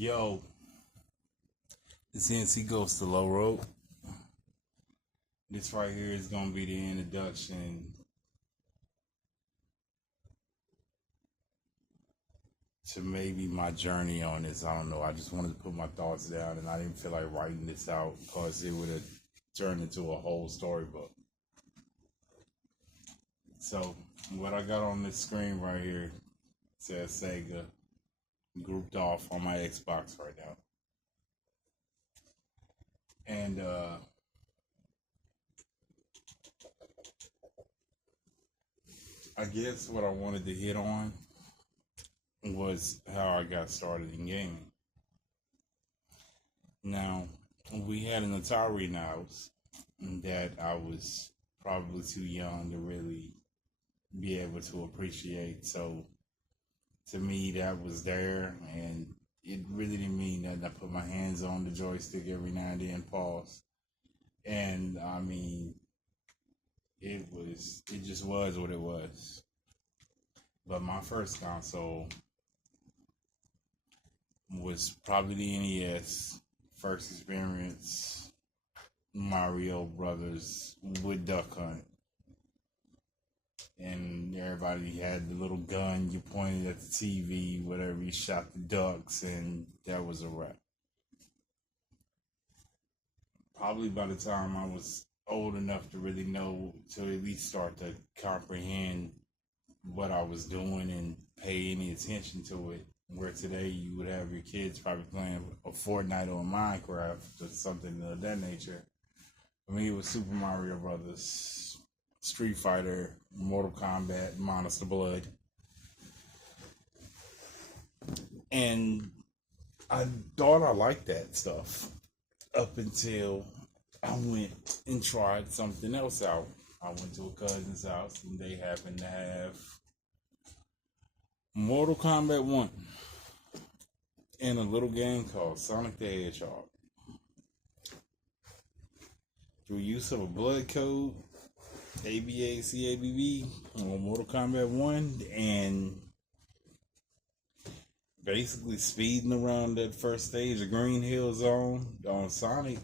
Yo, since he goes to Low Road, this right here is gonna be the introduction to maybe my journey on this. I don't know. I just wanted to put my thoughts down, and I didn't feel like writing this out because it would have turned into a whole storybook. So, what I got on this screen right here says Sega grouped off on my Xbox right now, and I guess what I wanted to hit on was how I got started in gaming. Now, we had an Atari in the house that I was probably too young to really be able to appreciate. So, to me, that was there, and it really didn't mean that I put my hands on the joystick every now and then, pause. And I mean, it just was what it was. But my first console was probably the NES. First experience, Mario Brothers with Duck Hunt. And everybody had the little gun, you pointed at the TV, whatever, you shot the ducks, and that was a wrap. Probably by the time I was old enough to really know, to at least start to comprehend what I was doing and pay any attention to it. Where today you would have your kids probably playing a Fortnite or Minecraft or something of that nature. For me, it was Super Mario Brothers, Street Fighter, Mortal Kombat, Monster Blood. And I thought I liked that stuff up until I went and tried something else out. I went to a cousin's house and they happened to have Mortal Kombat 1 and a little game called Sonic the Hedgehog. Through use of a blood code, ABACABB on Mortal Kombat 1, and basically speeding around that first stage of Green Hill Zone on Sonic,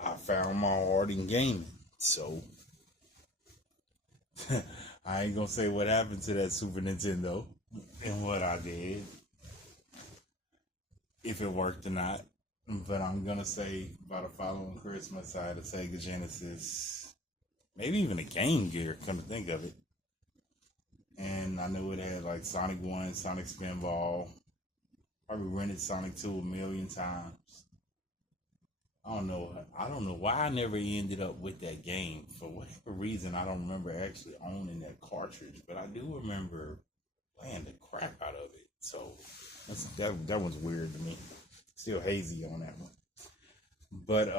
I found my heart in gaming. So I ain't gonna say what happened to that Super Nintendo and what I did, if it worked or not. But I'm gonna say by the following Christmas, I had a Sega Genesis, maybe even a Game Gear, come to think of it. And I knew it had like Sonic 1, Sonic Spinball. Probably rented Sonic 2 a million times. I don't know. I don't know why I never ended up with that game. For whatever reason, I don't remember actually owning that cartridge, but I do remember playing the crap out of it. So that one's weird to me. Still hazy on that one. But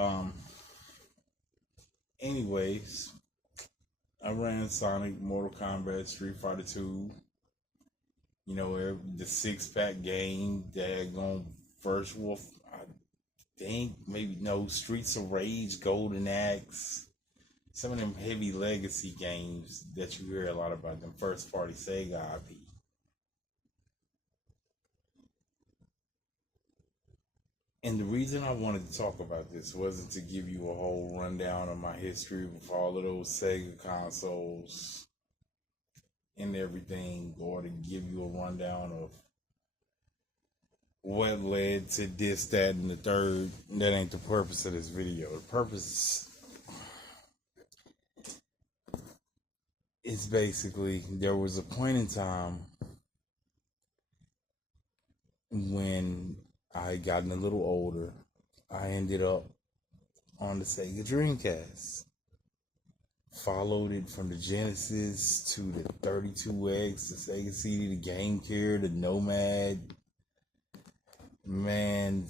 anyways, I ran Sonic, Mortal Kombat, Street Fighter 2. You know, the 6-pack game, Daggone First Wolf. I think maybe no Streets of Rage, Golden Axe, some of them heavy legacy games that you hear a lot about, them first party Sega IP. And the reason I wanted to talk about this wasn't to give you a whole rundown of my history with all of those Sega consoles and everything, or to give you a rundown of what led to this, that, and the third. That ain't the purpose of this video. The purpose is basically, there was a point in time when I had gotten a little older. I ended up on the Sega Dreamcast. Followed it from the Genesis to the 32X, the Sega CD, the Game Gear, the Nomad. Man,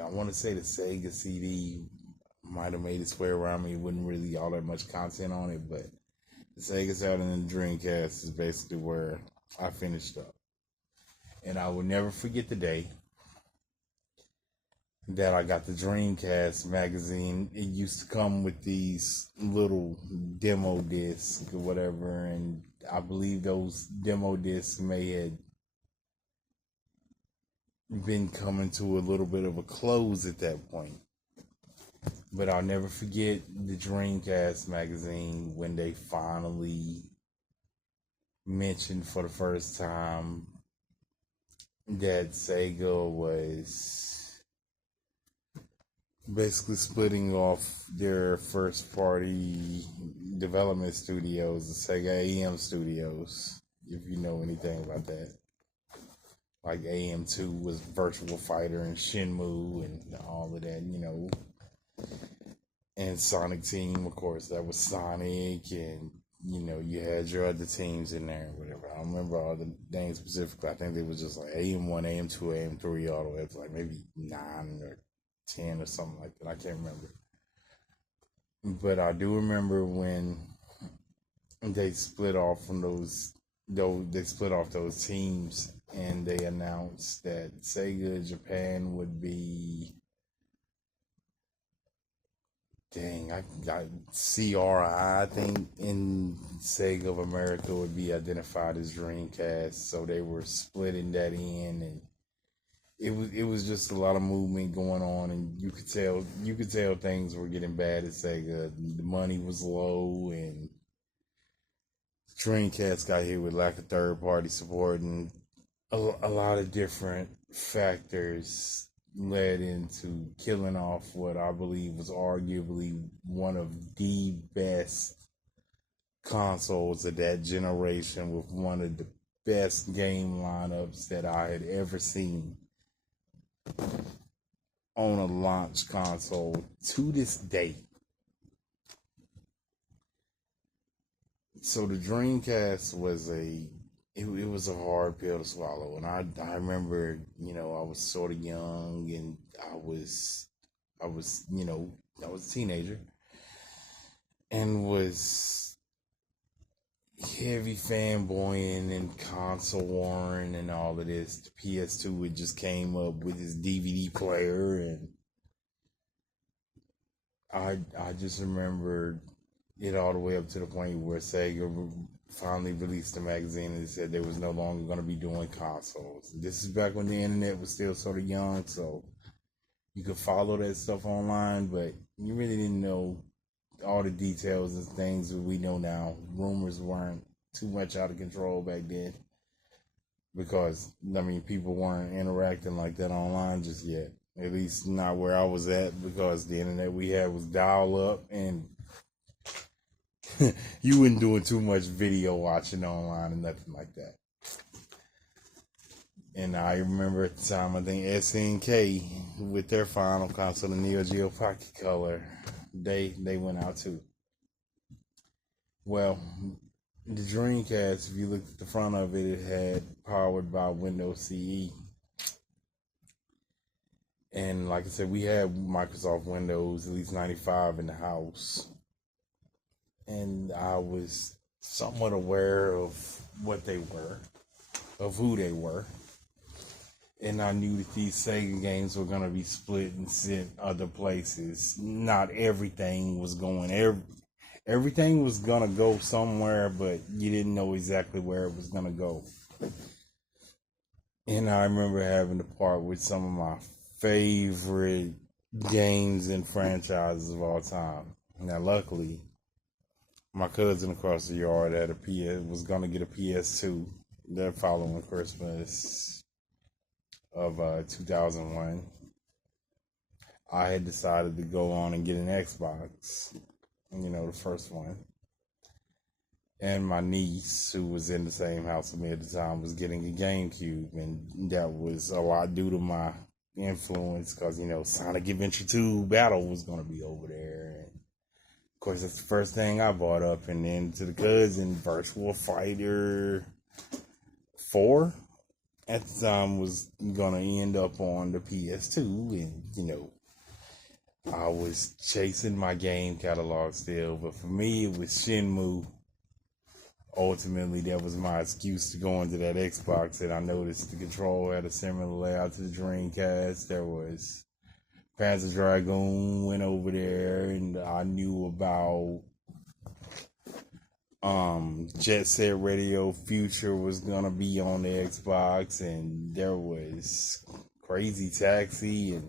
I want to say the Sega CD might have made its way around me. It wasn't really all that much content on it, but the Sega Saturn and the Dreamcast is basically where I finished up. And I will never forget the day that I got the Dreamcast magazine. It used to come with these little demo discs or whatever, and I believe those demo discs may have been coming to a little bit of a close at that point. But I'll never forget the Dreamcast magazine when they finally mentioned for the first time that Sega was basically splitting off their first party development studios, the Sega AM studios, if you know anything about that. Like AM2 was Virtual Fighter and Shenmue and all of that, And Sonic Team, of course, that was Sonic, and you had your other teams in there, whatever. I don't remember all the names specifically. I think they was just like AM1, AM2, AM3, all the way up to like maybe 9 or 10 or something like that. I can't remember. But I do remember when they split off from those teams, and they announced that Sega Japan would be, I got CRI, I think, in Sega of America would be identified as Dreamcast. So they were splitting that in, and it was just a lot of movement going on, and you could tell things were getting bad at Sega. The money was low, and Dreamcast got hit with lack of third party support, and a lot of different factors led into killing off what I believe was arguably one of the best consoles of that generation, with one of the best game lineups that I had ever seen on a launch console to this day. So the Dreamcast was it was a hard pill to swallow, and I remember, I was sort of young, and I was a teenager, and was heavy fanboying and console warring and all of this. The PS2 had just came up with his DVD player, and I just remember it all the way up to the point where Sega finally released the magazine and said they was no longer going to be doing consoles. This is back when the internet was still sort of young, so you could follow that stuff online, but you really didn't know all the details and things that we know now. Rumors weren't too much out of control back then, because people weren't interacting like that online just yet. At least not where I was at, because the internet we had was dial up, and you weren't doing too much video watching online and nothing like that. And I remember at the time, I think SNK with their final console, the Neo Geo Pocket Color, they went out too. Well, the Dreamcast, if you looked at the front of it, it had powered by Windows CE. And like I said, we had Microsoft Windows, at least 95 in the house. And I was somewhat aware of what they were, of who they were. And I knew that these Sega games were going to be split and sent other places. Not everything was going, everything was going to go somewhere, but you didn't know exactly where it was going to go. And I remember having to part with some of my favorite games and franchises of all time. Now, luckily, my cousin across the yard was going to get a PS2 that following Christmas of 2001. I had decided to go on and get an Xbox, the first one. And my niece, who was in the same house with me at the time, was getting a GameCube, and that was a lot due to my influence, because, Sonic Adventure 2 Battle was going to be over there. And of course, that's the first thing I bought up. And then to the cousin, Virtual Fighter 4 at the time was going to end up on the PS2. And, I was chasing my game catalog still. But for me, it was Shenmue. Ultimately, that was my excuse to go into that Xbox. And I noticed the control had a similar layout to the Dreamcast. There was Panzer Dragoon went over there, and I knew about Jet Set Radio Future was gonna be on the Xbox, and there was Crazy Taxi and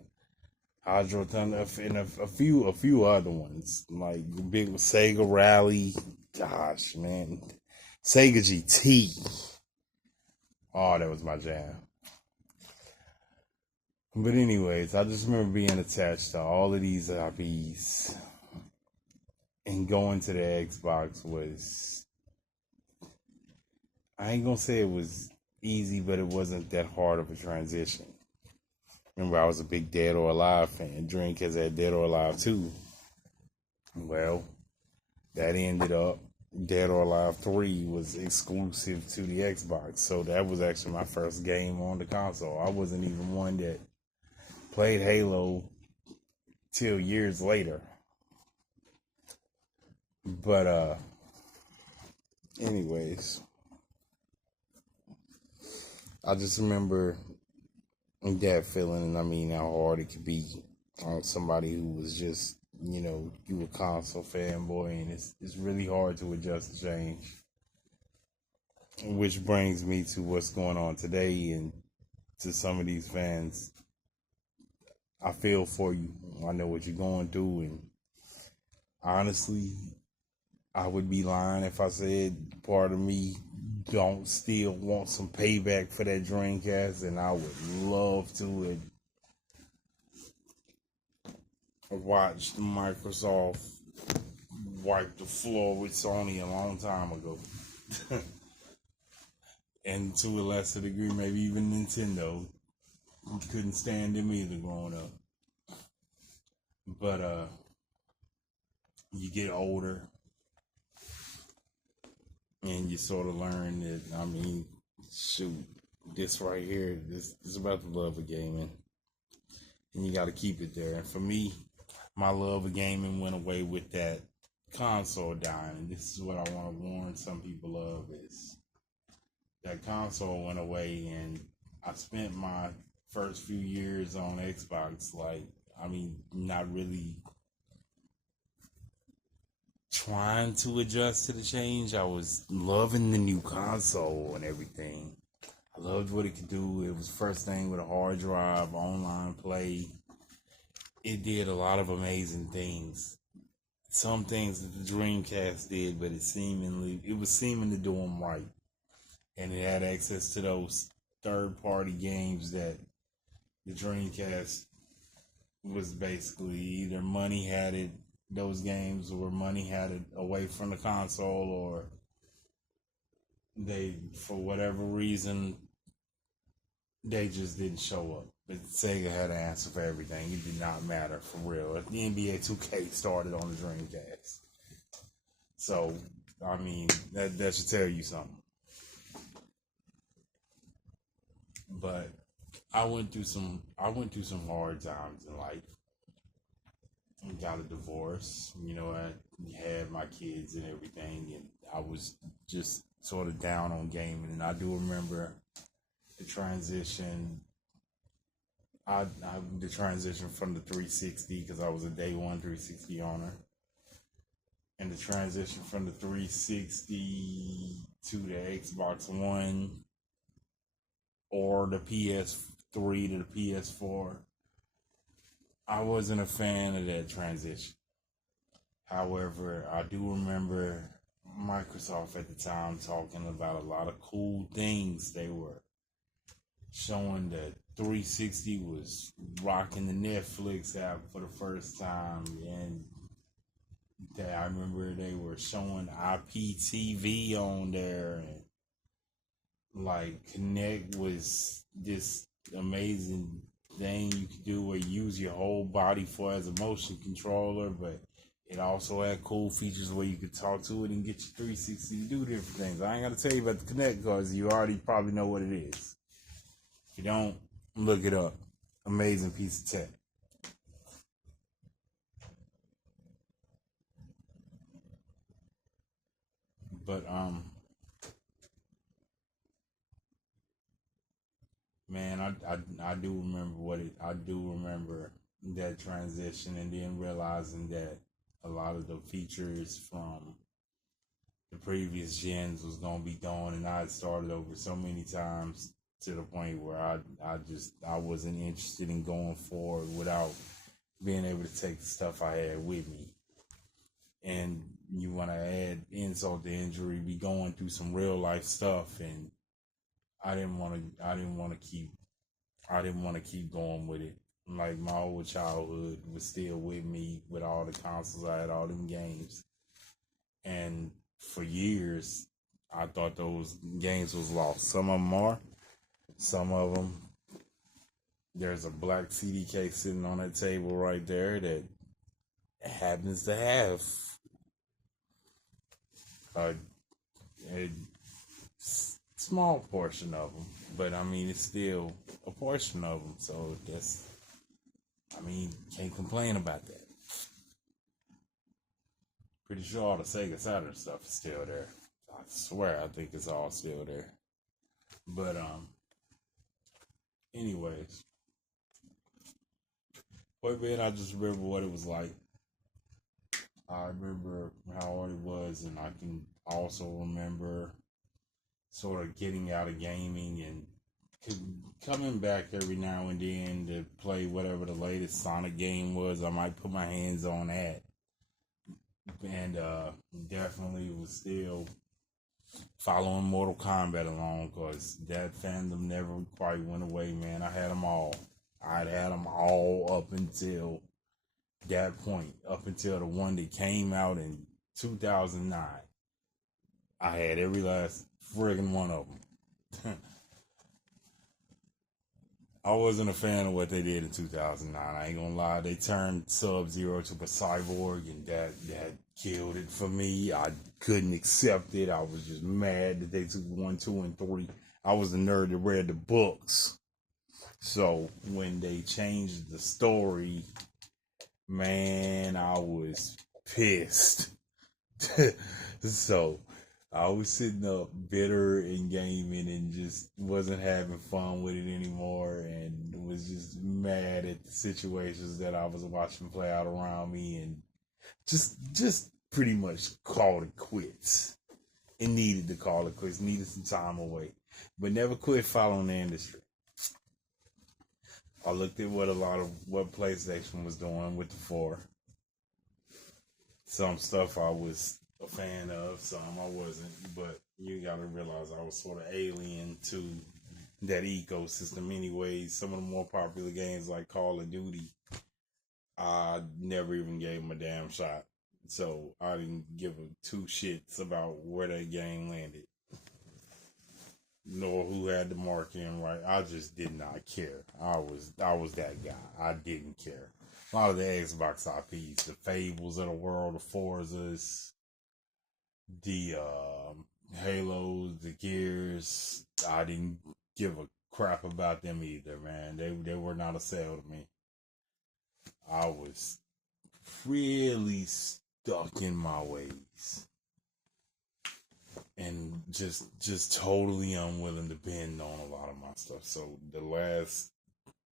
Hydro Thunder and a few other ones like big Sega Rally. Gosh, man, Sega GT. Oh, that was my jam. But anyways, I just remember being attached to all of these IPs, and going to the Xbox was, I ain't gonna say it was easy, but it wasn't that hard of a transition. Remember, I was a big Dead or Alive fan. Drink has had Dead or Alive too. Well, that ended up Dead or Alive 3 was exclusive to the Xbox. So that was actually my first game on the console. I wasn't even one that played Halo till years later. But anyways, I just remember that feeling, and I mean how hard it could be on somebody who was just, you a console fanboy, and it's really hard to adjust to change. Which brings me to what's going on today, and to some of these fans, I feel for you. I know what you're going through, and honestly, I would be lying if I said part of me don't still want some payback for that Dreamcast, and I would love to have watched Microsoft wipe the floor with Sony a long time ago. And to a lesser degree, maybe even Nintendo. Couldn't stand them either growing up. But you get older, and you sort of learn that, I mean, shoot, this right here, this is about the love of gaming, and you got to keep it there. And for me, my love of gaming went away with that console dying. And this is what I want to warn some people of: is that console went away, and I spent my first few years on Xbox, not really trying to adjust to the change. I was loving the new console and everything. I loved what it could do. It was first thing with a hard drive, online play. It did a lot of amazing things. Some things that the Dreamcast did, but it was seeming to do them right. And it had access to those third-party games that the Dreamcast was basically either money had it, those games, or money had it away from the console, or they, for whatever reason, they just didn't show up. But Sega had an answer for everything. It did not matter, for real. If the NBA 2K started on the Dreamcast. So, I mean, that should tell you something. But I went through some hard times in life. Got a divorce, I had my kids and everything, and I was just sort of down on gaming. And I do remember the transition. The transition from the 360, because I was a day one 360 owner, and the transition from the 360 to the Xbox One, or the PS3 to the PS4. I wasn't a fan of that transition. However, I do remember Microsoft at the time talking about a lot of cool things. They were showing that 360 was rocking the Netflix app for the first time, and that I remember they were showing IPTV on there, and like Kinect was this amazing thing you could do where you use your whole body for as a motion controller, but it also had cool features where you could talk to it and get your 360 to do different things. I ain't got to tell you about the Kinect because you already probably know what it is. If you don't, look it up. Amazing piece of tech. But man, I do remember I do remember that transition, and then realizing that a lot of the features from the previous gens was gonna be gone, and I had started over so many times to the point where I wasn't interested in going forward without being able to take the stuff I had with me. And you want to add insult to injury, be going through some real life stuff, and I didn't want to keep going with it. Like my old childhood was still with me with all the consoles I had, all them games, and for years I thought those games was lost. Some of them are, some of them. There's a black CD case sitting on that table right there that happens to have a, a small portion of them, but I mean it's still a portion of them. So that's, I mean, can't complain about that. Pretty sure all the Sega Saturn stuff is still there. I swear, I think it's all still there. But anyways, Boy Band, I just remember what it was like. I remember how hard it was, and I can also remember sort of getting out of gaming and coming back every now and then to play whatever the latest Sonic game was. I might put my hands on that, and definitely was still following Mortal Kombat along because that fandom never quite went away, man. I had them all. I'd had them all up until that point, up until the one that came out in 2009. I had every last friggin' one of them. I wasn't a fan of what they did in 2009. I ain't gonna lie. They turned Sub-Zero to a cyborg, and that killed it for me. I couldn't accept it. I was just mad that they took 1, 2, and 3. I was the nerd that read the books. So when they changed the story, man, I was pissed. So I was sitting up bitter and gaming and just wasn't having fun with it anymore, and was just mad at the situations that I was watching play out around me, and just pretty much called it quits. It needed to call it quits, needed some time away, but never quit following the industry. I looked at what PlayStation was doing with the 4. Some stuff I was a fan of, some I wasn't. But you gotta realize I was sort of alien to that ecosystem anyways. Some of the more popular games like Call of Duty, I never even gave them a damn shot. So I didn't give a two shits about where that game landed, nor who had the marketing right. I just did not care. I was that guy. I didn't care. A lot of the Xbox IPs, the Fables of the world, the Forzas, the Halos, the Gears, I didn't give a crap about them either, man. They were not a sale to me. I was really stuck in my ways and just totally unwilling to bend on a lot of my stuff. So the last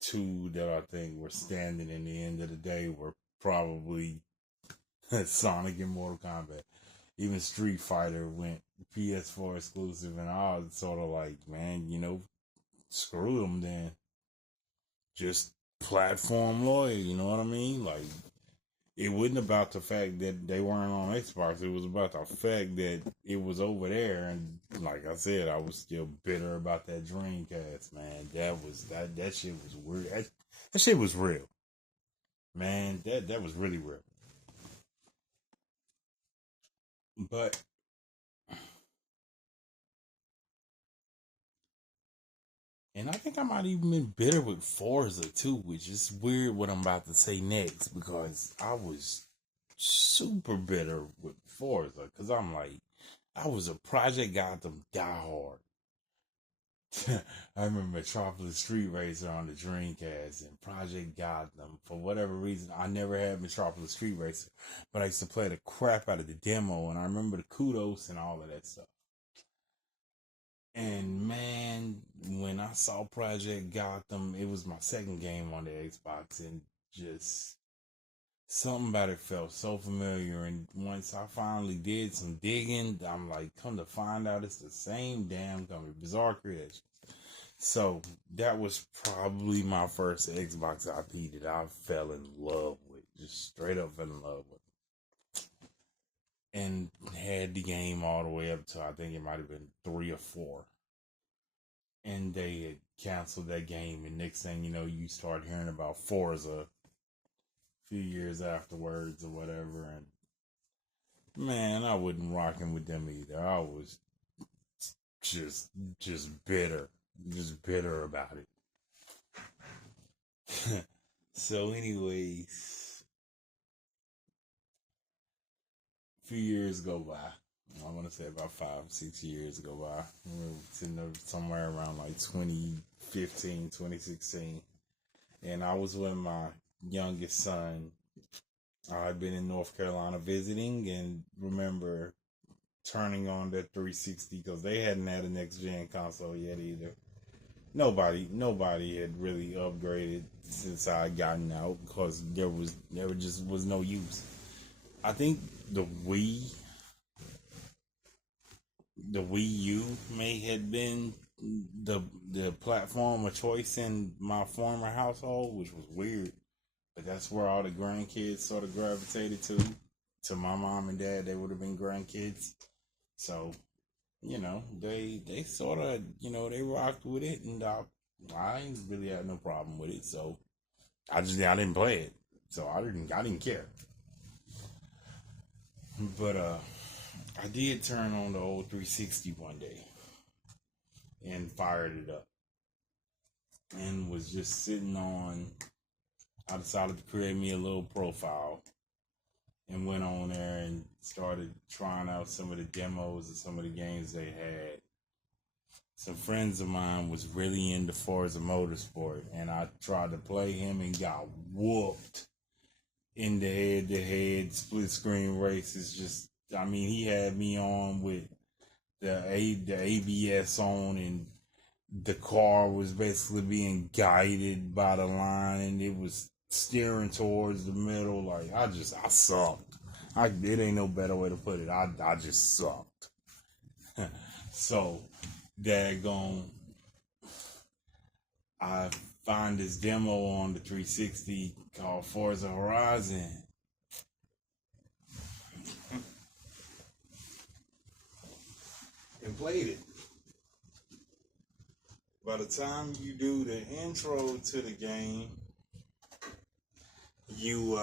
two that I think were standing in the end of the day were probably Sonic and Mortal Kombat. Even Street Fighter went PS4 exclusive, and I was sort of like, man, screw them then. Just platform loyal, you know what I mean? Like, it wasn't about the fact that they weren't on Xbox. It was about the fact that it was over there, and like I said, I was still bitter about that Dreamcast, man. That shit was weird. That shit was real, man. That was really real. But and I think I might even been bitter with Forza too, which is weird what I'm about to say next because I was super bitter with Forza because I'm like, I was a Project Gotham diehard. I remember Metropolis Street Racer on the Dreamcast and Project Gotham. For whatever reason, I never had Metropolis Street Racer, but I used to play the crap out of the demo, and I remember the kudos and all of that stuff. And man, when I saw Project Gotham, it was my second game on the Xbox, and just something about it felt so familiar. And once I finally did some digging, I'm like, come to find out it's the same damn company, Bizarre Creations. So that was probably my first Xbox IP that I fell in love with, just straight up fell in love with, and had the game all the way up to I think it might have been 3 or 4, and they had canceled that game. And next thing you know, you start hearing about Forza a few years afterwards or whatever. And man, I wasn't rocking with them either. I was just just bitter, just bitter about it. So, anyways, a few years go by. I want to say about 5, 6 years go by. We were sitting there somewhere around like 2015, 2016. And I was with my youngest son. I'd been in North Carolina visiting and remember turning on that 360 because they hadn't had a next gen console yet either. Nobody had really upgraded since I had gotten out because there just was no use. I think the Wii U may have been the platform of choice in my former household, which was weird. But that's where all the grandkids sort of gravitated to. To my mom and dad, they would have been grandkids. So, they sort of, they rocked with it, and I ain't really had no problem with it. So I didn't play it, so I didn't care. But I did turn on the old 360 one day and fired it up, and was just sitting on. I decided to create me a little profile and went on there and started trying out some of the demos and some of the games they had. Some friends of mine was really into Forza Motorsport, and I tried to play him and got whooped in the head-to-head split screen races. Just, I mean, he had me on with the ABS on, and the car was basically being guided by the line, and it was steering towards the middle. Like I sucked. It ain't no better way to put it. I just sucked. So, daggone, I find this demo on the 360 called Forza Horizon. And played it. By the time you do the intro to the game, you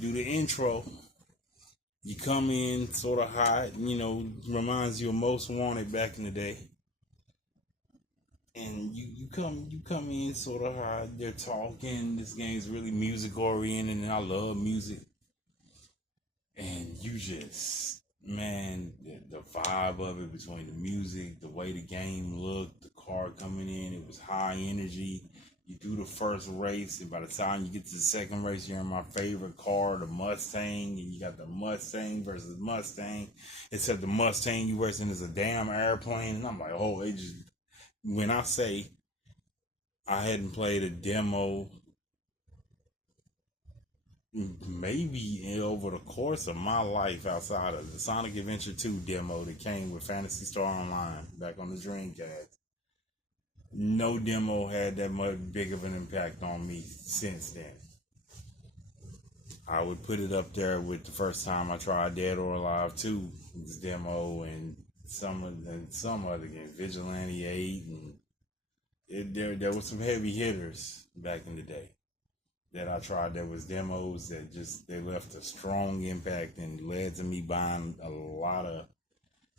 do the intro. You come in sort of hot, reminds you of Most Wanted back in the day. And you come in sort of hot. They're talking. This game's really music oriented, and I love music. And you just, man, the vibe of it between the music, the way the game looked, the car coming in, it was high energy. You do the first race, and by the time you get to the second race, you're in my favorite car, the Mustang, and you got the Mustang versus Mustang. Except the Mustang you racing is a damn airplane, and I'm like, oh, when I say I hadn't played a demo maybe over the course of my life outside of the Sonic Adventure 2 demo that came with Phantasy Star Online back on the Dreamcast, no demo had that much big of an impact on me since then. I would put it up there with the first time I tried Dead or Alive 2 this demo, and some other games, Vigilante 8, and there were some heavy hitters back in the day that I tried. There was demos that they left a strong impact and led to me buying a lot of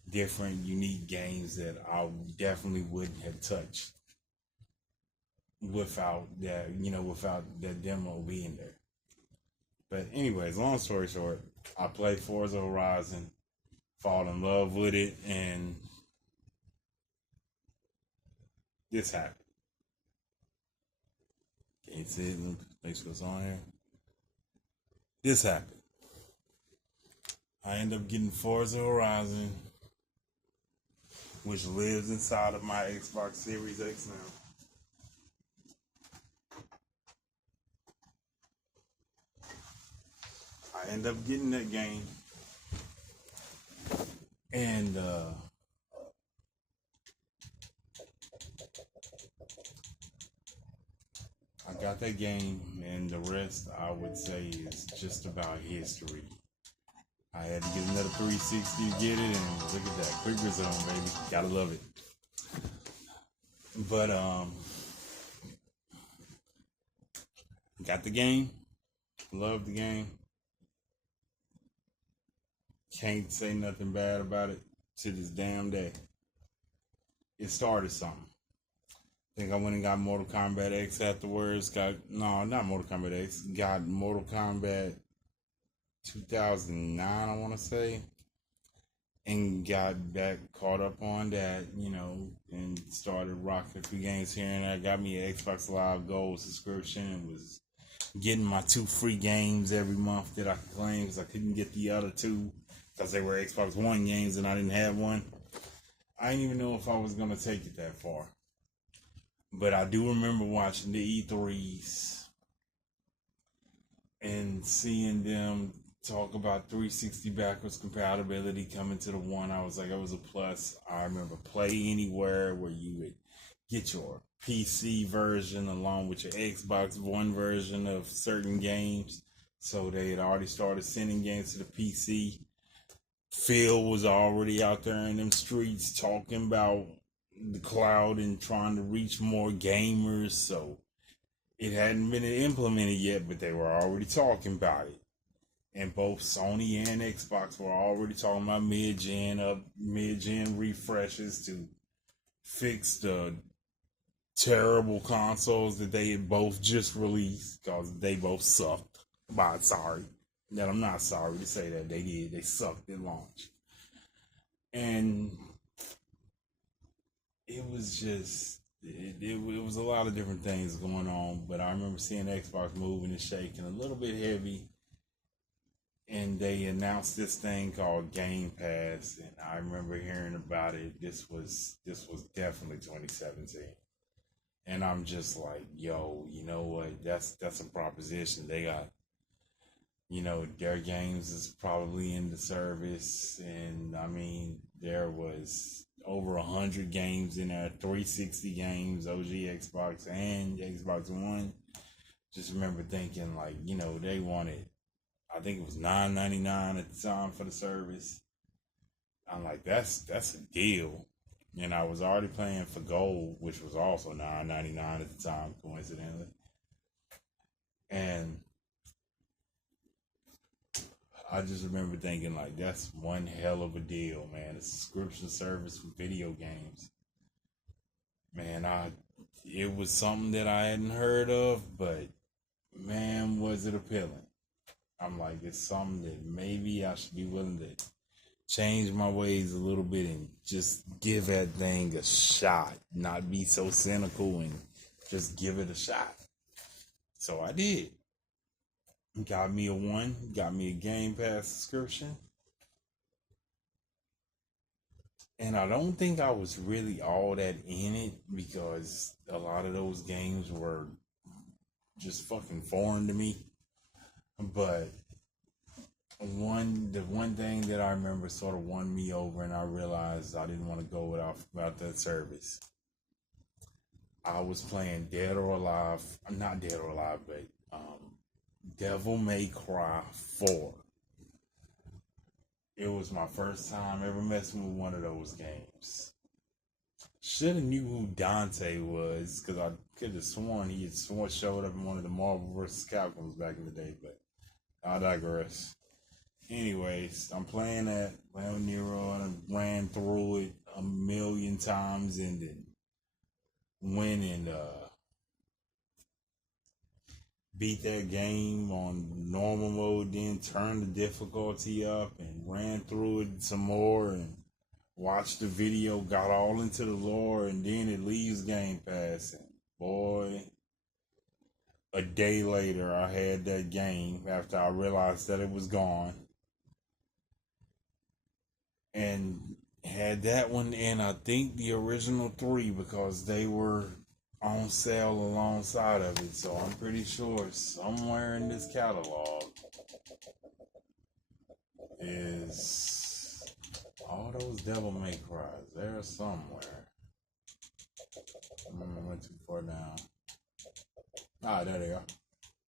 different unique games that I definitely wouldn't have touched without that demo being there. But anyways, long story short, I played Forza Horizon, fall in love with it, and this happened. Can you see it? Make sure it's on here. This happened. I end up getting Forza Horizon, which lives inside of my Xbox Series X now. I end up getting that game. And I got that game, and the rest I would say is just about history. I had to get another 360 to get it, and look at that, quick resume, baby. Gotta love it. But got the game, loved the game. Can't say nothing bad about it to this damn day. It started something. I think I went and got Mortal Kombat X afterwards. Not Mortal Kombat X. Got Mortal Kombat 2009, I want to say. And got back caught up on that, and started rocking a few games here and there. Got me an Xbox Live Gold subscription and was getting my 2 free games every month that I could claim because I couldn't get the other 2 because they were Xbox One games and I didn't have one. I didn't even know if I was going to take it that far. But I do remember watching the E3s and seeing them talk about 360 backwards compatibility coming to the One. I was like, it was a plus. I remember Play Anywhere, where you would get your PC version along with your Xbox One version of certain games. So they had already started sending games to the PC. Phil was already out there in them streets talking about the cloud and trying to reach more gamers. So it hadn't been implemented yet, but they were already talking about it. And both Sony and Xbox were already talking about mid-gen refreshes to fix the terrible consoles that they had both just released, because they both sucked. Sorry. That I'm not sorry to say that they did. They sucked at launch. And it was just, it was a lot of different things going on, but I remember seeing Xbox moving and shaking a little bit heavy. And they announced this thing called Game Pass, and I remember hearing about it. This was definitely 2017, and I'm just like, yo, you know what? That's a proposition. They got, their games is probably in the service, and I mean, there was over 100 games in there, 360 games, OG Xbox and Xbox One. Just remember thinking like, they wanted, I think it was $9.99 at the time for the service. I'm like, that's a deal. And I was already playing for Gold, which was also $9.99 at the time, coincidentally. And I just remember thinking like, that's one hell of a deal, man. A subscription service for video games. Man, it was something that I hadn't heard of, but man, was it appealing. I'm like, it's something that maybe I should be willing to change my ways a little bit and just give that thing a shot, not be so cynical and just give it a shot. So I did. Got me a Game Pass subscription. And I don't think I was really all that in it because a lot of those games were just fucking foreign to me. But the one thing that I remember sort of won me over, and I realized I didn't want to go without that service. I was playing Dead or Alive, not Dead or Alive, but Devil May Cry 4. It was my first time ever messing with one of those games. Should have knew who Dante was, because I could have sworn he had showed up in one of the Marvel vs. Capcoms back in the day, but I digress. Anyways, I'm playing with Nero, and I ran through it a million times and then went and beat that game on normal mode, then turned the difficulty up and ran through it some more and watched the video, got all into the lore, and then it leaves Game Pass. And boy, a day later, I had that game after I realized that it was gone. And had that one, and I think the original 3, because they were on sale alongside of it. So I'm pretty sure somewhere in this catalog is all those Devil May Cries. They're somewhere. I went too far down. Ah, there they are.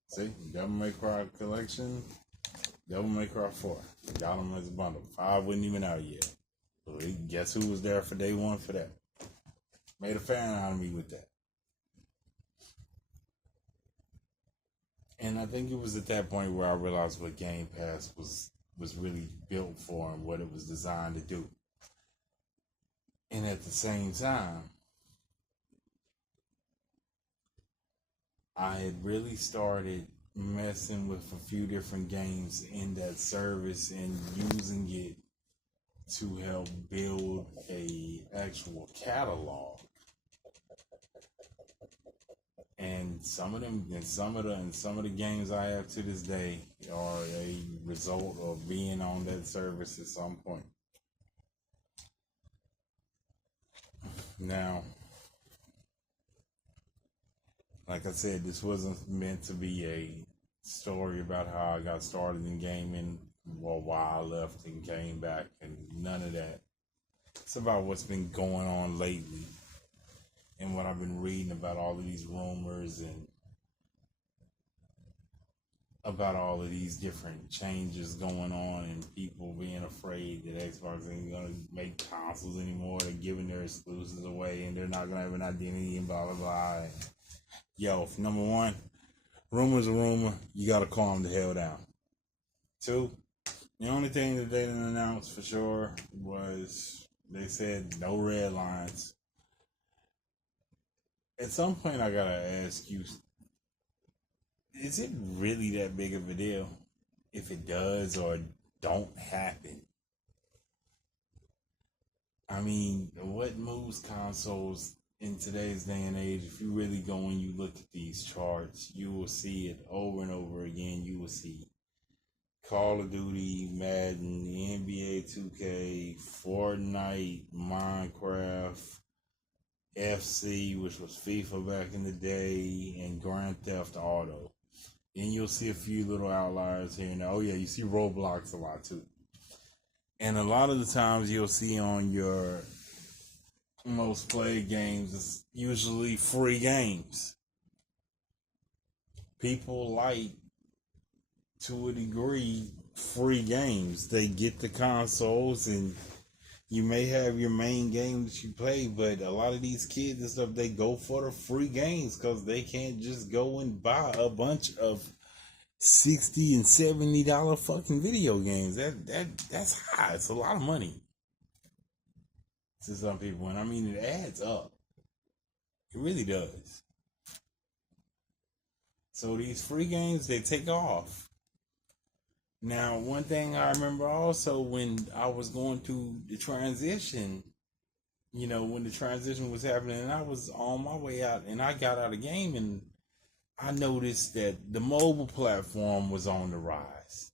See, Devil May Cry collection, Devil May Cry 4. Got them as a bundle. 5 wasn't even out yet. So guess who was there for day one for that? Made a fan out of me with that. And I think it was at that point where I realized what Game Pass was really built for and what it was designed to do. And at the same time, I had really started messing with a few different games in that service and using it to help build a actual catalog. And some of the games I have to this day are a result of being on that service at some point. Now, like I said, this wasn't meant to be a story about how I got started in gaming or why I left and came back, and none of that. It's about what's been going on lately and what I've been reading about all of these rumors and about all of these different changes going on and people being afraid that Xbox ain't going to make consoles anymore. They're giving their exclusives away and they're not going to have an identity and blah, blah, blah. Yo, number one, rumor's a rumor. You got to calm the hell down. 2, the only thing that they didn't announce for sure was they said no red lines. At some point, I got to ask you, is it really that big of a deal if it does or don't happen? I mean, what moves consoles in today's day and age? If you really go and you look at these charts, you will see it over and over again. You will see Call of Duty, Madden, NBA 2K, Fortnite, Minecraft, FC, which was FIFA back in the day, and Grand Theft Auto. Then you'll see a few little outliers here and there. Oh yeah, you see Roblox a lot too. And a lot of the times you'll see on your most played games, it's usually free games. People like, to a degree, free games. They get the consoles and you may have your main game that you play, but a lot of these kids and stuff, they go for the free games because they can't just go and buy a bunch of $60 and $70 fucking video games. That's high. It's a lot of money to some people, and I mean it adds up. It really does. So these free games, they take off. Now, one thing I remember also when I was going through the transition, when the transition was happening and I was on my way out and I got out of game and I noticed that the mobile platform was on the rise.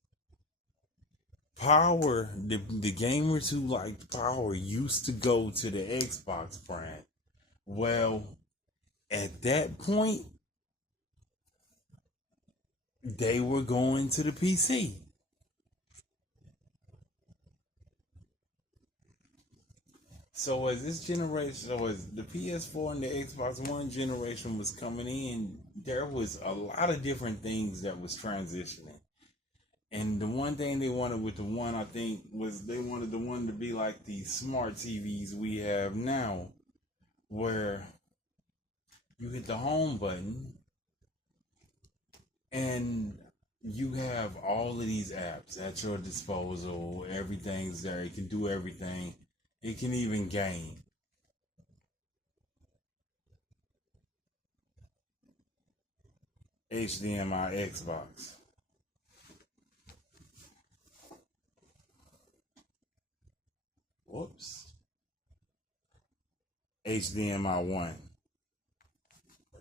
Power, the gamers who liked Power used to go to the Xbox brand. Well, at that point, they were going to the PC. So as this generation, so as the PS4 and the Xbox One generation was coming in, there was a lot of different things that was transitioning. And the one thing they wanted with the one, I think, was they wanted the one to be like the smart TVs we have now, where you hit the home button and you have all of these apps at your disposal. Everything's there. It can do everything. It can even game. HDMI Xbox. Whoops. HDMI 1.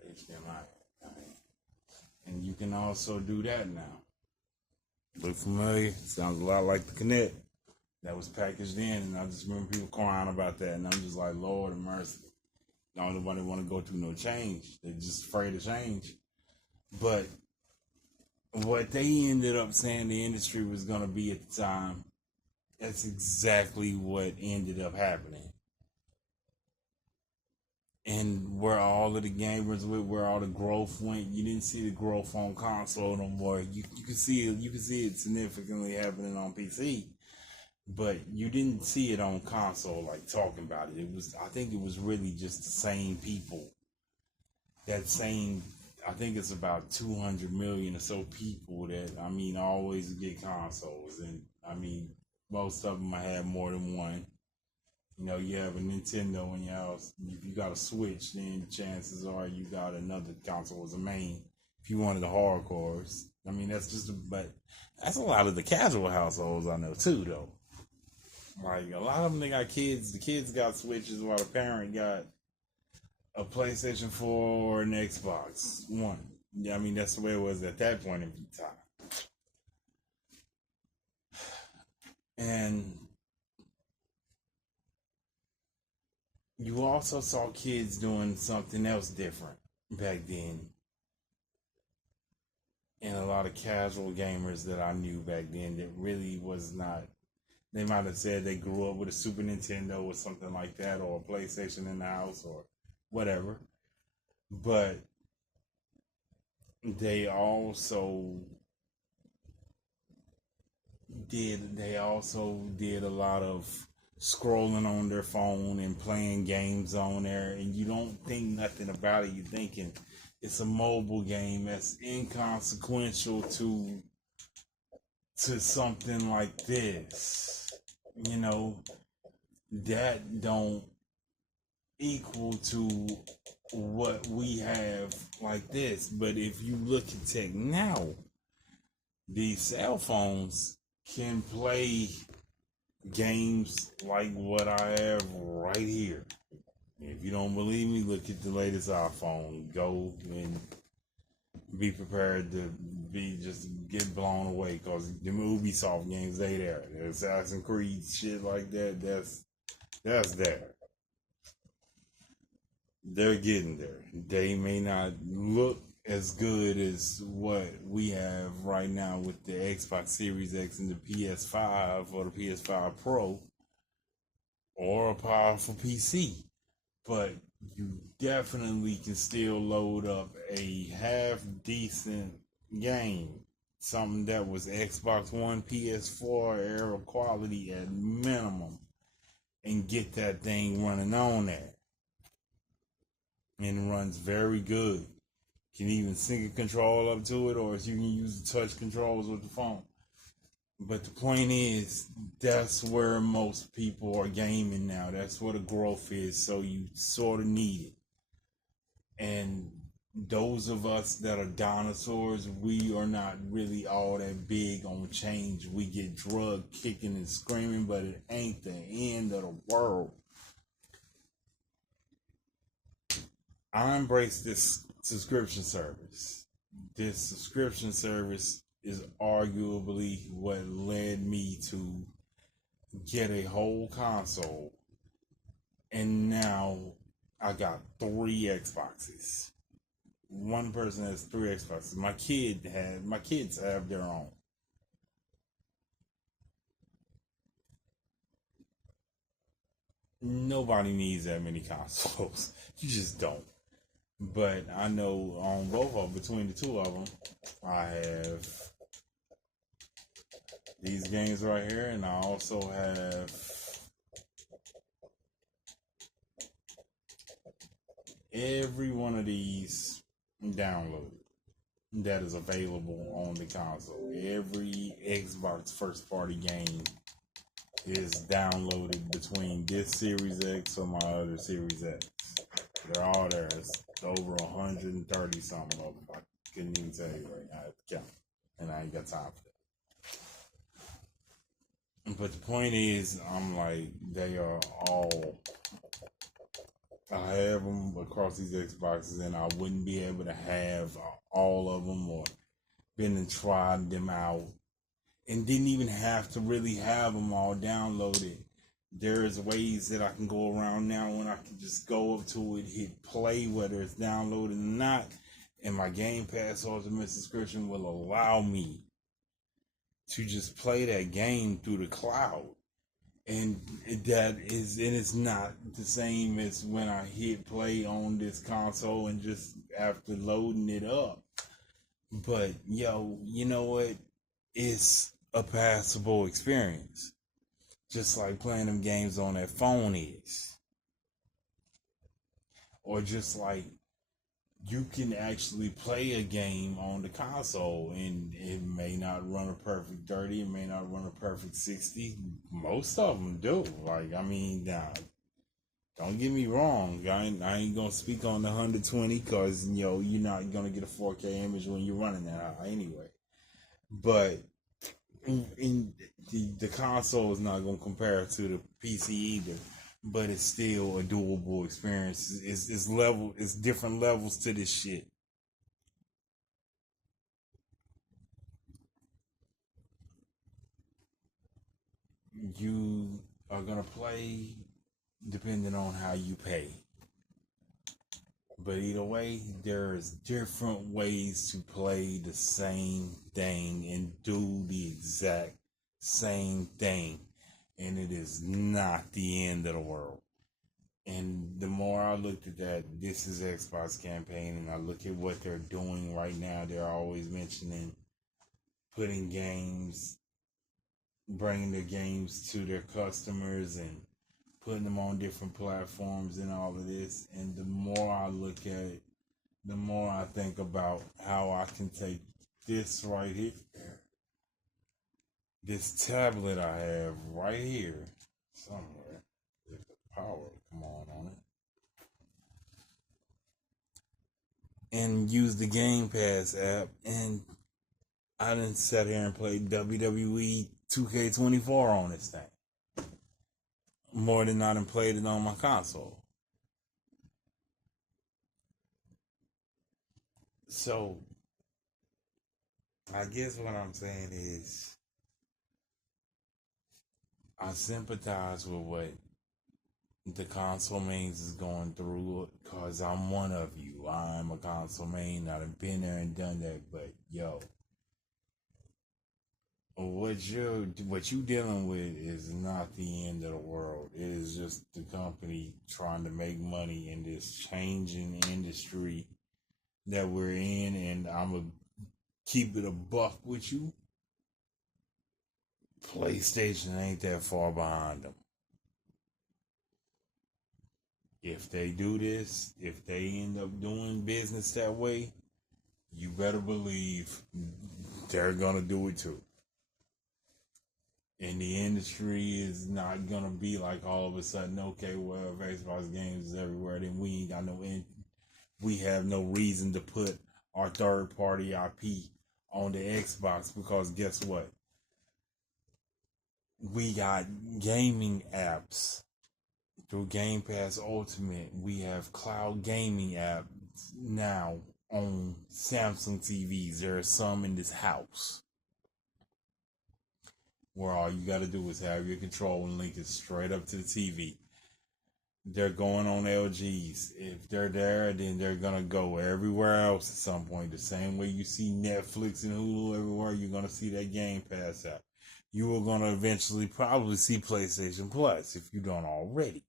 HDMI. And you can also do that now. Look familiar? Sounds a lot like the Kinect that was packaged in, and I just remember people crying about that, and I'm just like, Lord of mercy. Don't nobody want to go through no change. They're just afraid of change. But what they ended up saying the industry was going to be at the time, that's exactly what ended up happening. And where all of the gamers went, where all the growth went, you didn't see the growth on console no more. You could see it, significantly happening on PC, but you didn't see it on console like talking about it. I think it was really just the same people. That same, I think it's about 200 million or so people that, always get consoles. And most of them I have more than one. You have a Nintendo in your house. If you got a Switch, then chances are you got another console as a main. If you wanted the hardcores, but that's a lot of the casual households I know too, though. Like a lot of them, they got kids. The kids got Switches while the parent got a PlayStation 4 or an Xbox One. Yeah, that's the way it was at that point in time. And you also saw kids doing something else different back then. And a lot of casual gamers that I knew back then that really was not, they might have said they grew up with a Super Nintendo or something like that, or a PlayStation in the house or whatever. But they also did a lot of scrolling on their phone and playing games on there, and you don't think nothing about it. You're thinking it's a mobile game that's inconsequential to something like this. That don't equal to what we have like this. But if you look at tech now, these cell phones can play games like what I have right here. If you don't believe me, look at the latest iPhone. Go and be prepared to get blown away, because the Ubisoft games, they there. The Assassin's Creed shit like that, that's there. They're getting there. They may not look as good as what we have right now with the Xbox Series X and the PS5 or the PS5 Pro or a powerful PC, but you definitely can still load up a half decent game, something that was Xbox One, PS4 era quality at minimum, and get that thing running on there. And it runs very good. You can even sync a control up to it, or you can use the touch controls with the phone. But the point is, that's where most people are gaming now. That's where the growth is, so you sort of need it. And those of us that are dinosaurs, we are not really all that big on change. We get drug kicking and screaming, but it ain't the end of the world. I embrace this subscription service. This subscription service is arguably what led me to get a whole console. And now I got 3 Xboxes. One person has 3 Xboxes. My kids have their own. Nobody needs that many consoles. You just don't. But I know on both of them, between the two of them, I have these games right here, and I also have every one of these downloaded that is available on the console. Every Xbox first party game is downloaded between this Series X or my other Series X. They're all there. It's over 130 something of them. I couldn't even tell you right now. I have to count. And I ain't got time for that. But the point is, I'm like, they are all, I have them across these Xboxes, and I wouldn't be able to have all of them or been and tried them out and didn't even have to really have them all downloaded There's ways that I can go around now when I can just go up to it, hit play, whether it's downloaded or not, and my Game Pass Ultimate subscription will allow me to just play that game through the cloud. And it's not the same as when I hit play on this console and just after loading it up. But yo, you know what? It's a passable experience. Just like playing them games on that phone is. Or just like you can actually play a game on the console and it may not run a perfect 30, it may not run a perfect 60. Most of them do. Like, I mean, now, don't get me wrong. I ain't going to speak on the 120 because, you're not going to get a 4K image when you're running that anyway. But in the console is not going to compare to the PC either. But it's still a doable experience. It's different levels to this shit. You are gonna play depending on how you pay. But either way, there's different ways to play the same thing and do the exact same thing. And it is not the end of the world. And the more I looked at that, this is Xbox campaign, and I look at what they're doing right now, they're always mentioning putting games, bringing their games to their customers and putting them on different platforms and all of this. And the more I look at it, the more I think about how I can take this right here, this tablet I have right here, somewhere, if the power come on it, and use the Game Pass app. And I didn't sit here and play WWE 2K24 on this thing more than I done played it on my console. So I guess what I'm saying is I sympathize with what the console mains is going through because I'm one of you. I'm a console main. I've been there and done that. But yo, what you dealing with is not the end of the world. It is just the company trying to make money in this changing industry that we're in, and I'm gonna keep it a buck with you. PlayStation ain't that far behind them. If they do this, if they end up doing business that way, you better believe they're gonna do it too. And the industry is not gonna be like all of a sudden, okay, well, if Xbox games is everywhere, then we ain't got we have no reason to put our third party IP on the Xbox because guess what? We got gaming apps through Game Pass Ultimate. We have cloud gaming apps now on Samsung TVs. There are some in this house where all you got to do is have your control and link it straight up to the TV. They're going on LGs. If they're there, then they're gonna go everywhere else at some point. The same way you see Netflix and Hulu everywhere, you're gonna see that Game Pass app. You are gonna eventually probably see PlayStation Plus if you don't already.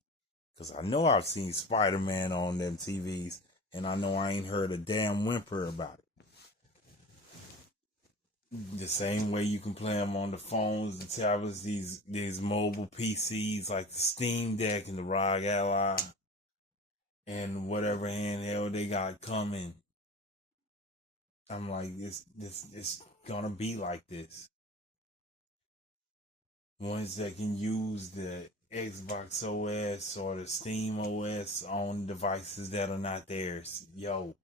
Because I know I've seen Spider-Man on them TVs, and I know I ain't heard a damn whimper about it. The same way you can play them on the phones, the tablets, these mobile PCs like the Steam Deck and the ROG Ally, and whatever handheld they got coming. I'm like, it's gonna be like this. Ones that can use the Xbox OS or the Steam OS on devices that are not theirs. Yo,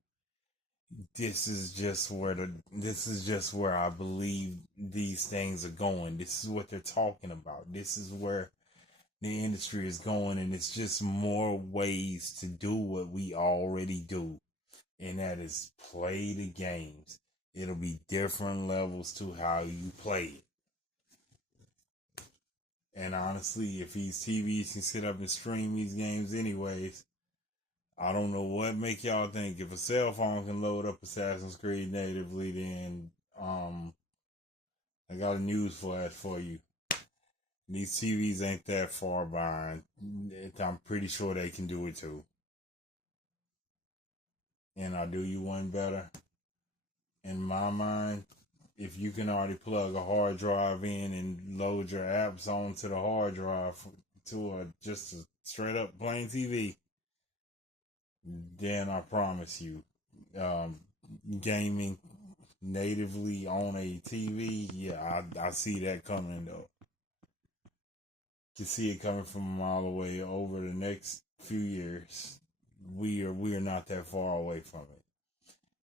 this is just where I believe these things are going. This is what they're talking about. This is where the industry is going, and it's just more ways to do what we already do, and that is play the games. It'll be different levels to how you play it. And honestly, if these TVs can sit up and stream these games anyways, I don't know what make y'all think if a cell phone can load up Assassin's Creed natively, then I got a news flash for you. These TVs ain't that far behind. I'm pretty sure they can do it too. And I'll do you one better. In my mind, if you can already plug a hard drive in and load your apps onto the hard drive to just a straight up plain TV, then I promise you, gaming natively on a TV, yeah, I see that coming though. You see it coming from a mile away over the next few years. We are not that far away from it.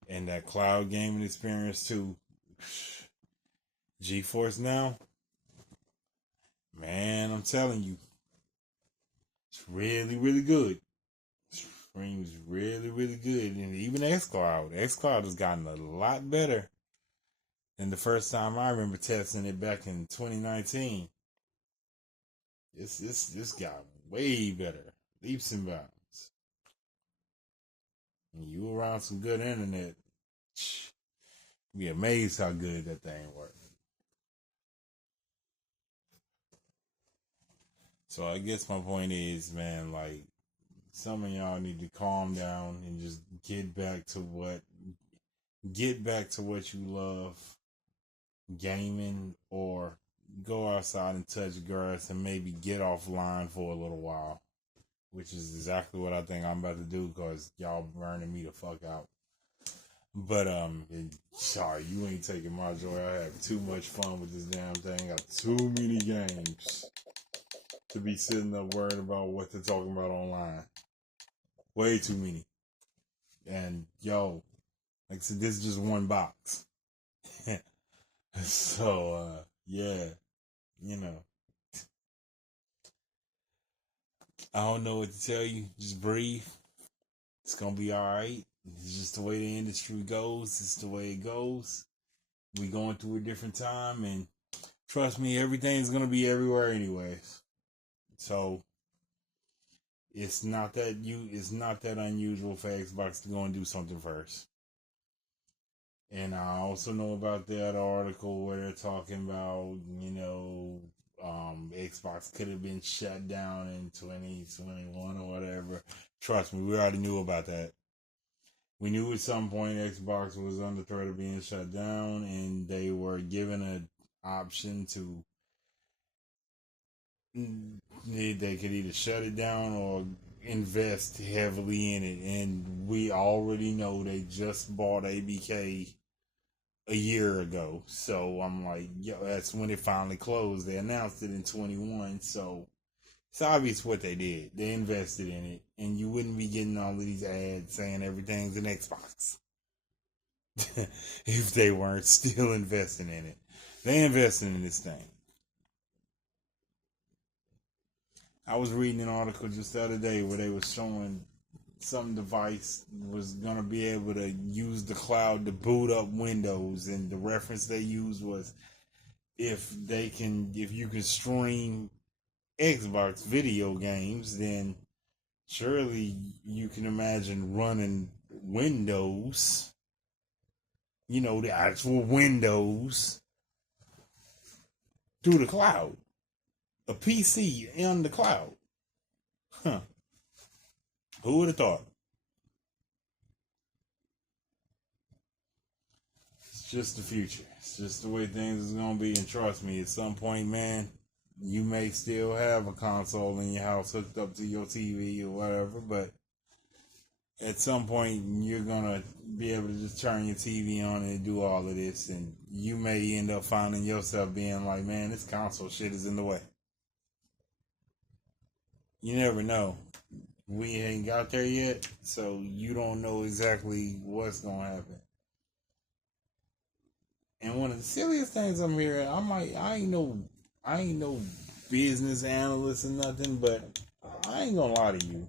And that cloud gaming experience too. GeForce Now, man, I'm telling you, it's really, really good. Streams really, really good. And even xCloud has gotten a lot better than the first time I remember testing it back in 2019. This got way better, leaps and bounds. And you around some good internet, you'd be amazed how good that thing works. So I guess my point is, man, like, some of y'all need to calm down and just get back to what you love, gaming, or go outside and touch grass and maybe get offline for a little while, which is exactly what I think I'm about to do because y'all burning me the fuck out. But sorry, you ain't taking my joy. I have too much fun with this damn thing. Got too many games to be sitting up worried about what they're talking about online. Way too many. And yo, like I said, this is just one box. So yeah, you know, I don't know what to tell you. Just breathe. It's gonna be all right. It's just the way the industry goes. It's the way it goes. We going through a different time, and trust me, everything's gonna be everywhere anyways. So it's not that unusual for Xbox to go and do something first. And I also know about that article where they're talking about, Xbox could have been shut down in 2021 or whatever. Trust me, we already knew about that. We knew at some point Xbox was under threat of being shut down, and they were given an option to they could either shut it down or invest heavily in it. And we already know they just bought ABK a year ago. So I'm like, yo, that's when it finally closed. They announced it in 21. So it's obvious what they did. They invested in it. And you wouldn't be getting all of these ads saying everything's an Xbox if they weren't still investing in it. They invested in this thing. I was reading an article just the other day where they were showing some device was going to be able to use the cloud to boot up Windows, and the reference they used was if you can stream Xbox video games, then surely you can imagine running Windows, the actual Windows, through the cloud. A PC in the cloud. Huh. Who would have thought? It's just the future. It's just the way things is going to be. And trust me, at some point, man, you may still have a console in your house hooked up to your TV or whatever, but at some point, you're going to be able to just turn your TV on and do all of this. And you may end up finding yourself being like, man, this console shit is in the way. You never know. We ain't got there yet, so you don't know exactly what's gonna happen. And one of the silliest things I'm hearing, I ain't no business analyst or nothing, but I ain't gonna lie to you.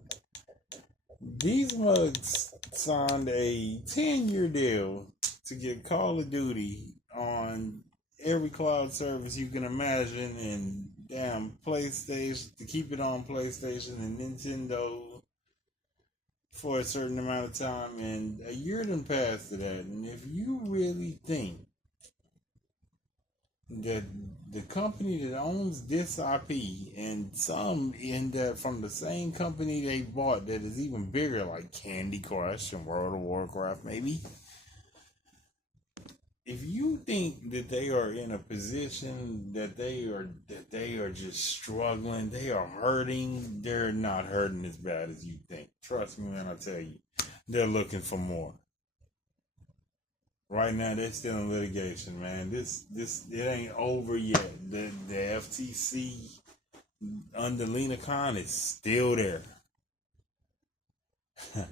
These mugs signed a 10-year deal to get Call of Duty on every cloud service you can imagine, and damn PlayStation, to keep it on PlayStation and Nintendo for a certain amount of time, and a year done passed to that. And if you really think that the company that owns this IP and some in that from the same company they bought that is even bigger, like Candy Crush and World of Warcraft, maybe. If you think that they are in a position that they are just struggling, they are hurting, they're not hurting as bad as you think. Trust me when I tell you, they're looking for more. Right now, they're still in litigation, man. It ain't over yet. The FTC under Lena Khan is still there. It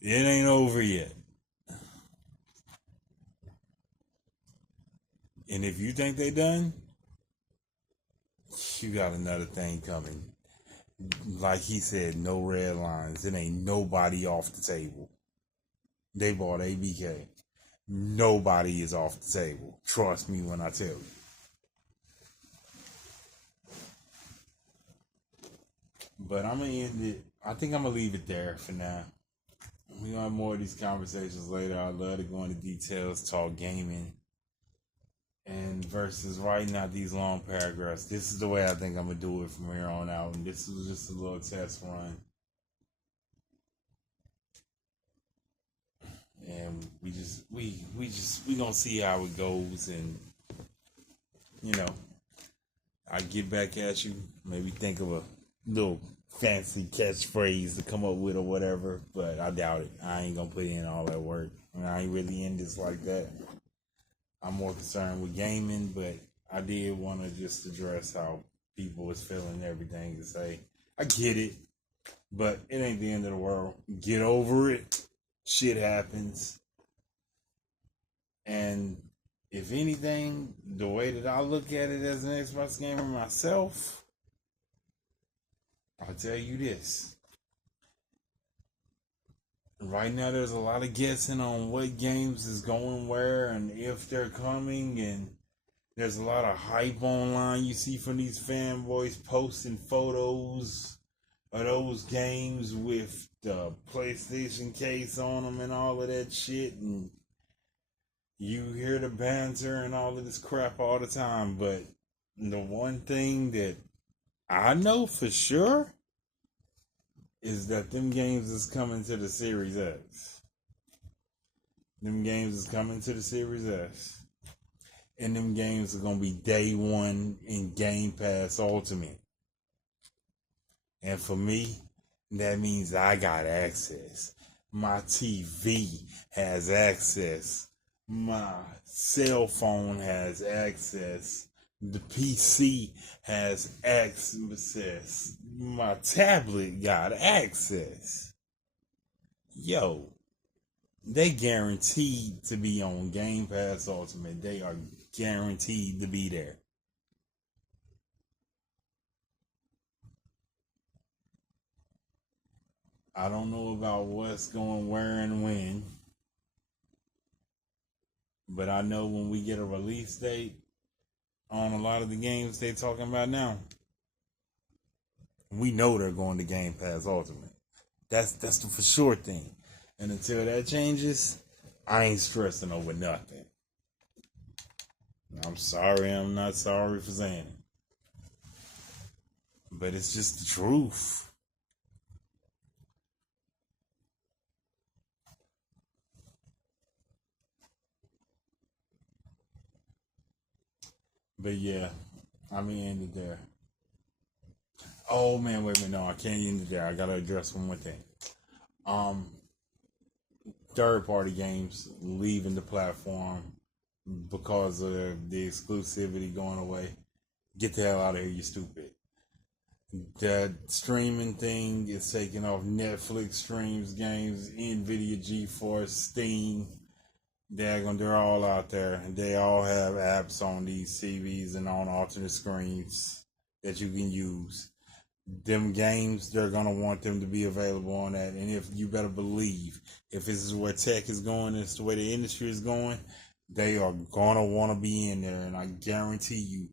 ain't over yet. And if you think they done, you got another thing coming. Like he said, no red lines. It ain't nobody off the table. They bought ABK. Nobody is off the table. Trust me when I tell you. But I'm gonna end it. I think I'm gonna leave it there for now. We gonna have more of these conversations later. I'd love to go into details, talk gaming, and versus writing out these long paragraphs. This is the way I think I'm gonna do it from here on out. And this was just a little test run. And we gonna see how it goes, and you know, I get back at you. Maybe think of a little fancy catchphrase to come up with or whatever, but I doubt it. I ain't gonna put in all that work. I ain't really in this like that. I'm more concerned with gaming, but I did want to just address how people was feeling and everything to say, I get it, but it ain't the end of the world. Get over it. Shit happens. And if anything, the way that I look at it as an Xbox gamer myself, I'll tell you this. Right now, there's a lot of guessing on what games is going where and if they're coming, and there's a lot of hype online you see from these fanboys posting photos of those games with the PlayStation case on them and all of that shit, and you hear the banter and all of this crap all the time. But the one thing that I know for sure is that them games is coming to the Series X. Them games is coming to the Series X. And them games are going to be day one in Game Pass Ultimate. And for me, that means I got access. My TV has access. My cell phone has access. The PC has access. My tablet got access. Yo, they guaranteed to be on Game Pass Ultimate. They are guaranteed to be there. I don't know about what's going where and when, but I know when we get a release date on a lot of the games they're talking about now, we know they're going to Game Pass Ultimate. That's the for sure thing. And until that changes, I ain't stressing over nothing. I'm sorry, I'm not sorry for saying it. But it's just the truth. But yeah, I'm gonna end it there. Oh man, wait a minute, no, I can't end it there. I gotta address one more thing. Um, Third party games leaving the platform because of the exclusivity going away. Get the hell out of here, you stupid. That streaming thing is taking off. Netflix streams games, Nvidia, GeForce, Steam. They're all out there, and they all have apps on these TVs and on alternate screens that you can use. Them games, they're gonna want them to be available on that. And if you better believe, if this is where tech is going, it's the way the industry is going, they are gonna want to be in there. And I guarantee you,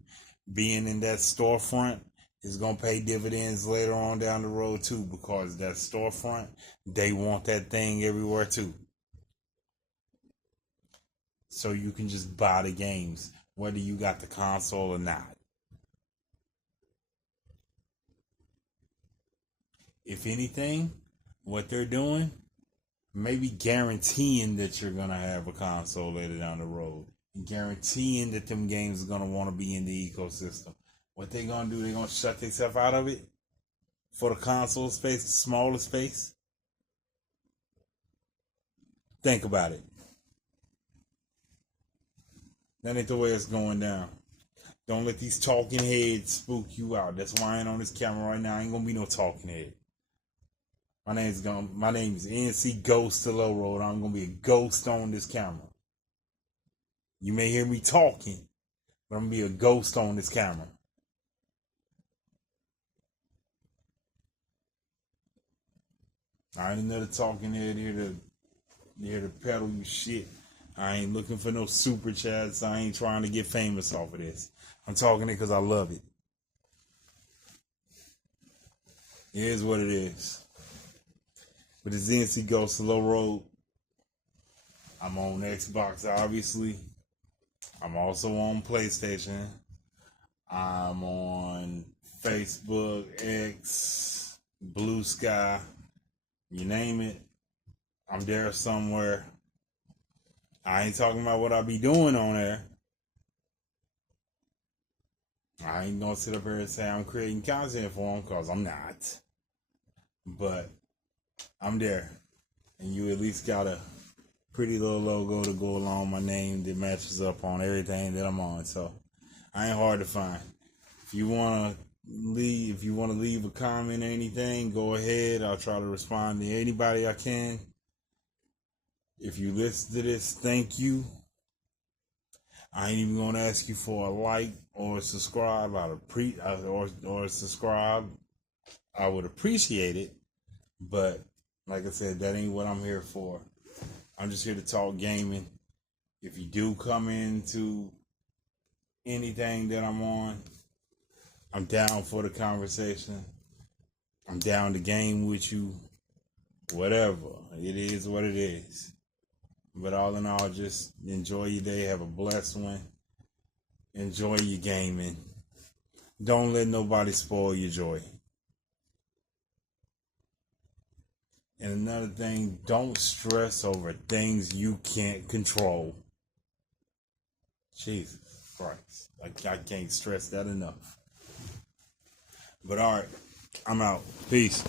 being in that storefront is going to pay dividends later on down the road too, because that storefront, they want that thing everywhere too. So you can just buy the games whether you got the console or not. If anything, what they're doing, maybe guaranteeing that you're going to have a console later down the road, guaranteeing that them games are going to want to be in the ecosystem. What they going to do, they're going to shut themselves out of it for the console space, the smaller space. Think about it. That ain't the way it's going down. Don't let these talking heads spook you out. That's why I ain't on this camera right now. I ain't gonna be no talking head. My name's NC Ghost to Low Road. I'm gonna be a ghost on this camera. You may hear me talking, but I'm gonna be a ghost on this camera. I ain't another talking head here to peddle you shit. I ain't looking for no super chats. I ain't trying to get famous off of this. I'm talking it because I love it. It is what it is. But it's NC Ghost to Low Road. I'm on Xbox, obviously. I'm also on PlayStation. I'm on Facebook, X, Blue Sky. You name it. I'm there somewhere. I ain't talking about what I be doing on there. I ain't gonna sit up here and say I'm creating content for them, because I'm not. But I'm there. And you at least got a pretty little logo to go along my name that matches up on everything that I'm on. So I ain't hard to find. If you wanna leave a comment or anything, go ahead. I'll try to respond to anybody I can. If you listen to this, thank you. I ain't even gonna ask you for a like or a subscribe. Or subscribe. I would appreciate it, but like I said, that ain't what I'm here for. I'm just here to talk gaming. If you do come into anything that I'm on, I'm down for the conversation. I'm down to game with you. Whatever. It is what it is. But all in all, just enjoy your day. Have a blessed one. Enjoy your gaming. Don't let nobody spoil your joy. And another thing, don't stress over things you can't control. Jesus Christ. I can't stress that enough. But all right, I'm out. Peace.